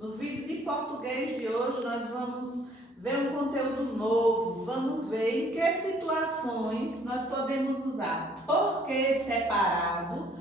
No vídeo de português de hoje nós vamos ver um conteúdo novo, vamos ver em que situações nós podemos usar porque separado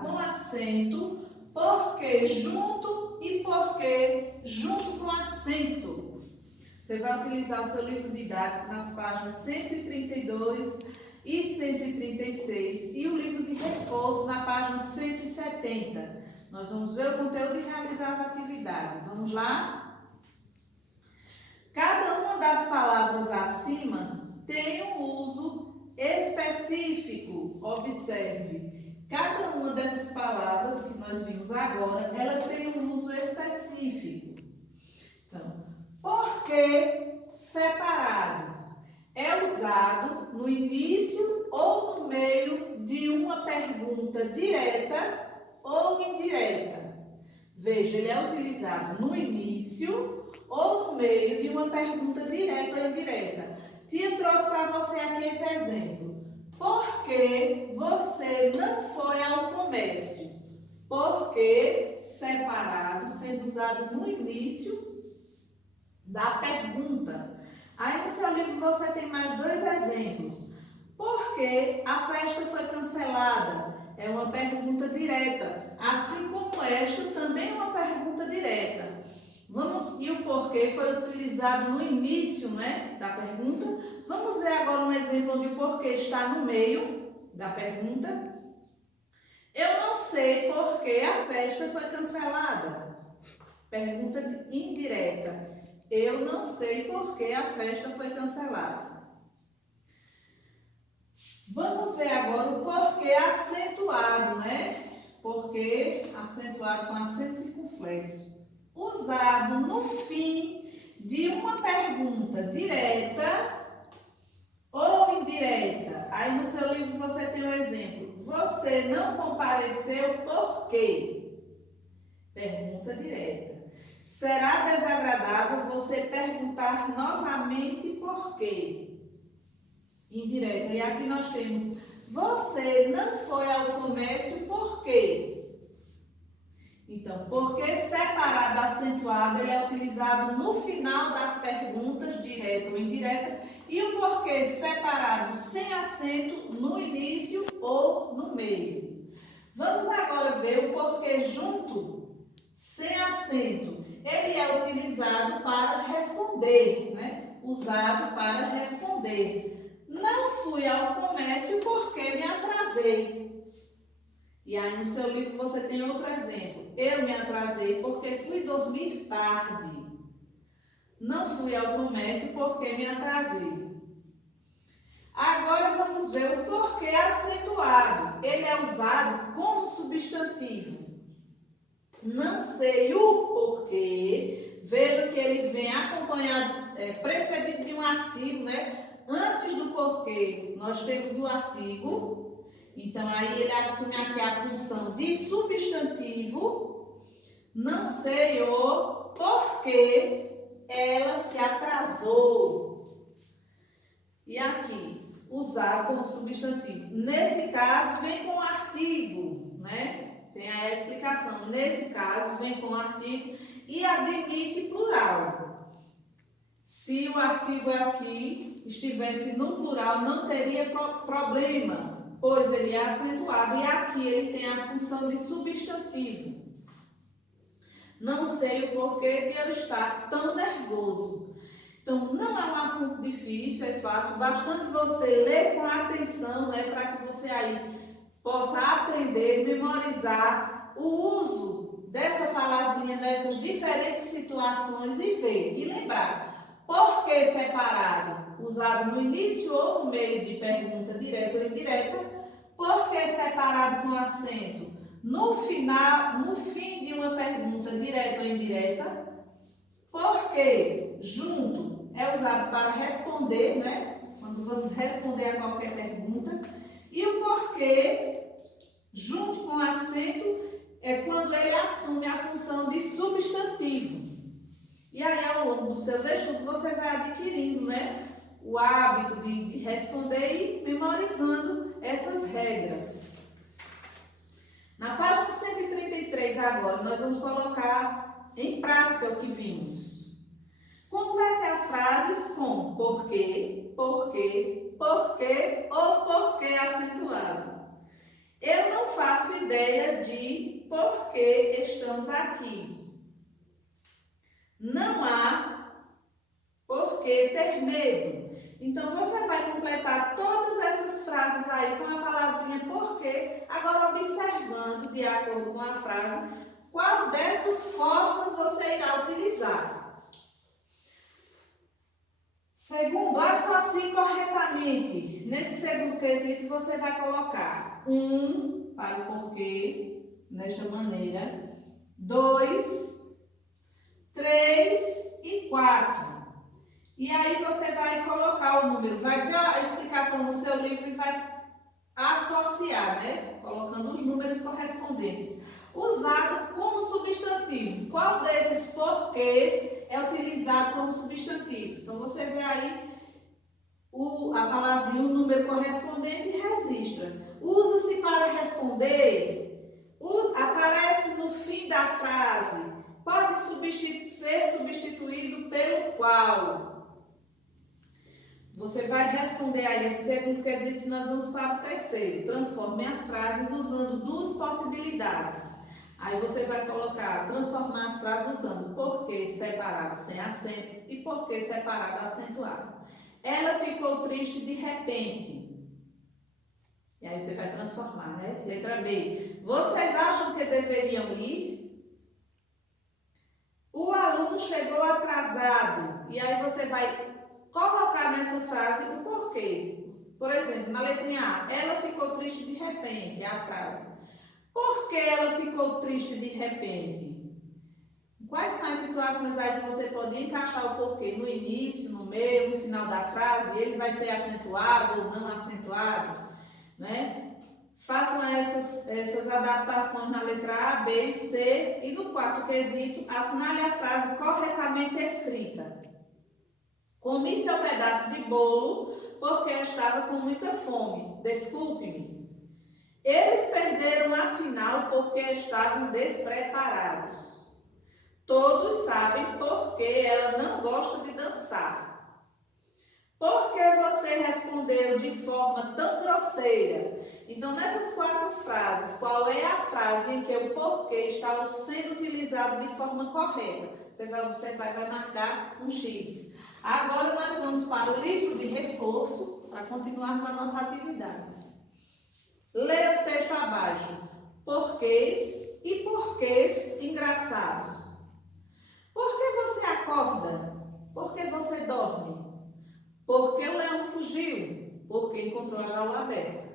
com acento, porque junto e porque junto com acento. Você vai utilizar o seu livro didático nas páginas 132 e 136 e o livro de reforço na página 170. Nós vamos ver o conteúdo e realizar as atividades. Vamos lá? Cada uma das palavras acima tem um uso específico. Observe, cada uma dessas palavras que nós vimos agora, ela tem um uso específico. Então, porque separado é usado no início ou no meio de uma pergunta direta ou indireta. Veja, ele é utilizado no início ou no meio de uma pergunta direta ou indireta. Tia trouxe para você aqui esse exemplo. Por que você não foi ao comércio? Porque separado, sendo usado no início da pergunta. Aí no seu livro você tem mais dois exemplos. Por que a festa foi cancelada? É uma pergunta direta. Assim como esta, também é uma pergunta direta. E o porquê foi utilizado no início, da pergunta. Vamos ver agora um exemplo onde o porquê está no meio da pergunta. Eu não sei por que a festa foi cancelada. Pergunta indireta. Eu não sei por que a festa foi cancelada. Vamos ver agora o porquê acentuado, Porquê acentuado com acento circunflexo. Usado no fim de uma pergunta direta ou indireta. Aí no seu livro você tem um exemplo. Você não compareceu por quê? Pergunta direta. Será desagradável você perguntar novamente por quê? Indireta. E aqui nós temos, você não foi ao comércio por quê? Então, porque separado, acentuado, ele é utilizado no final das perguntas, direta ou indireta, e o porquê separado sem acento no início ou no meio. Vamos agora ver o porquê junto, sem acento. Ele é utilizado para responder, Usado para responder. Não fui ao comércio porque me atrasei. E aí no seu livro você tem outro exemplo. Eu me atrasei porque fui dormir tarde. Não fui ao comércio porque me atrasei. Agora vamos ver o porquê acentuado. Ele é usado como substantivo. Não sei o porquê. Veja que ele vem acompanhado, precedido de um artigo, Antes do porquê, nós temos o artigo. Então, aí ele assume aqui a função de substantivo. Não sei o porquê ela se atrasou. E aqui, usar como substantivo. Nesse caso, vem com artigo, Tem aí a explicação. Nesse caso, vem com artigo e admite plural. Se o artigo aqui estivesse no plural, não teria problema, pois ele é acentuado e aqui ele tem a função de substantivo. Não sei o porquê de eu estar tão nervoso. Então, não é um assunto difícil, é fácil, bastante você ler com atenção, para que você aí possa aprender, memorizar o uso dessa palavrinha nessas diferentes situações e ver e lembrar. Por que separado? Usado no início ou no meio de pergunta direta ou indireta. Por que separado com acento? No final, no fim de uma pergunta direta ou indireta. Por que junto é usado para responder, Quando vamos responder a qualquer pergunta. E o porquê junto com acento é quando ele assume a função de substantivo. E aí, ao longo dos seus estudos, você vai adquirindo, o hábito de responder e memorizando essas regras. Na página 133 agora, nós vamos colocar em prática o que vimos. Complete as frases com porquê, porquê, porquê ou porquê acentuado. Eu não faço ideia de por que estamos aqui. Não há por que ter medo. Então, você vai completar todas essas frases aí com a palavrinha porquê, agora observando, de acordo com a frase, qual dessas formas você irá utilizar. Segundo, associe corretamente. Nesse segundo quesito, você vai colocar 1 para o porquê, desta maneira, 2, 3 e 4. E aí você vai colocar o número, vai ver a explicação no seu livro e vai associar, né? Colocando os números correspondentes. Usado como substantivo. Qual desses porquês é utilizado como substantivo? Então você vê aí a palavrinha, o número correspondente e registra. Usa-se para responder. Aparece no fim da frase. Pode ser substituído pelo qual. Você vai responder aí esse segundo quesito e nós vamos para o terceiro. Transforme as frases usando duas possibilidades. Aí você vai colocar, transformar as frases usando porquê separado sem acento e porquê separado acentuado. Ela ficou triste de repente. E aí você vai transformar, né? Letra B. Vocês acham que deveriam ir? O aluno chegou atrasado. E aí você vai colocar nessa frase o porquê. Por exemplo, na letrinha A, ela ficou triste de repente, é a frase. Por que ela ficou triste de repente? Quais são as situações aí que você pode encaixar o porquê? No início, no meio, no final da frase, ele vai ser acentuado ou não acentuado, né? Façam essas adaptações na letra A, B e C. E no quarto quesito, assinale a frase corretamente escrita. Comi seu pedaço de bolo porque eu estava com muita fome. Desculpe-me. Eles perderam a final porque estavam despreparados. Todos sabem por que ela não gosta de dançar. Por que você respondeu de forma tão grosseira? Então, nessas 4 frases, qual é a frase em que o porquê está sendo utilizado de forma correta? Você vai observar e vai marcar um X. Agora nós vamos para o livro de reforço para continuarmos a nossa atividade. Leia o texto abaixo. Porquês e porquês engraçados. Por que você acorda? Por que você dorme? Por que o leão fugiu? Porque encontrou a jaula aberta.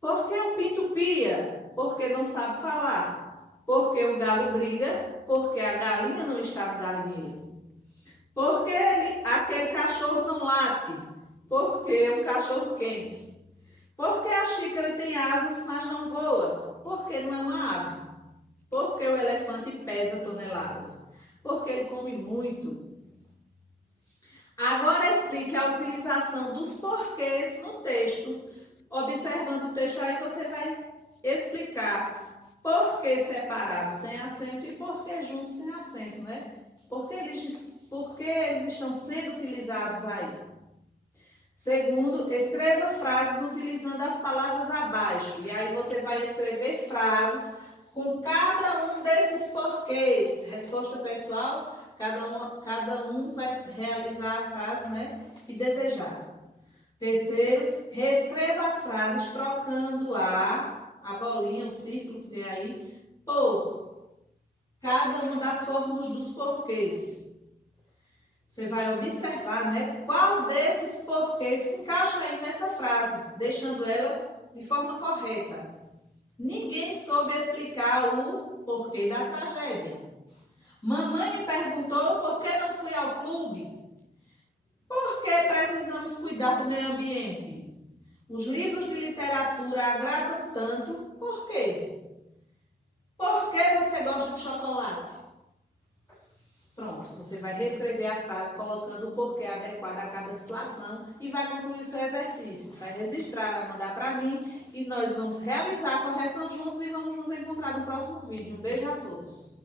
Por que o pinto pia? Porque não sabe falar. Por que o galo briga? Porque a galinha não está no galinheiro. Por que aquele cachorro não late? Porque o cachorro quente. Por que a xícara tem asas, mas não voa? Porque não é uma ave. Por que o elefante pesa toneladas? Porque ele come muito. Agora explique a utilização dos porquês no texto. Observando o texto aí, você vai explicar por que separado sem acento e por que junto sem acento, né? Por que eles estão sendo utilizados aí. Segundo, escreva frases utilizando as palavras abaixo. E aí você vai escrever frases com cada um desses porquês. Resposta pessoal, cada um vai realizar a frase, né, que desejar. Terceiro, reescreva as frases trocando a bolinha, o círculo que tem aí, por cada uma das formas dos porquês. Você vai observar, né, qual desses porquês se encaixa aí nessa frase, deixando ela de forma correta. Ninguém soube explicar o porquê da tragédia. Mamãe me perguntou por que não fui ao clube. Por que precisamos cuidar do meio ambiente? Os livros de literatura agradam tanto, por quê? Por que você gosta de chocolate? Pronto, você vai reescrever a frase colocando o porquê adequado a cada situação e vai concluir o seu exercício. Vai registrar, vai mandar para mim e nós vamos realizar a correção juntos e vamos nos encontrar no próximo vídeo. Um beijo a todos.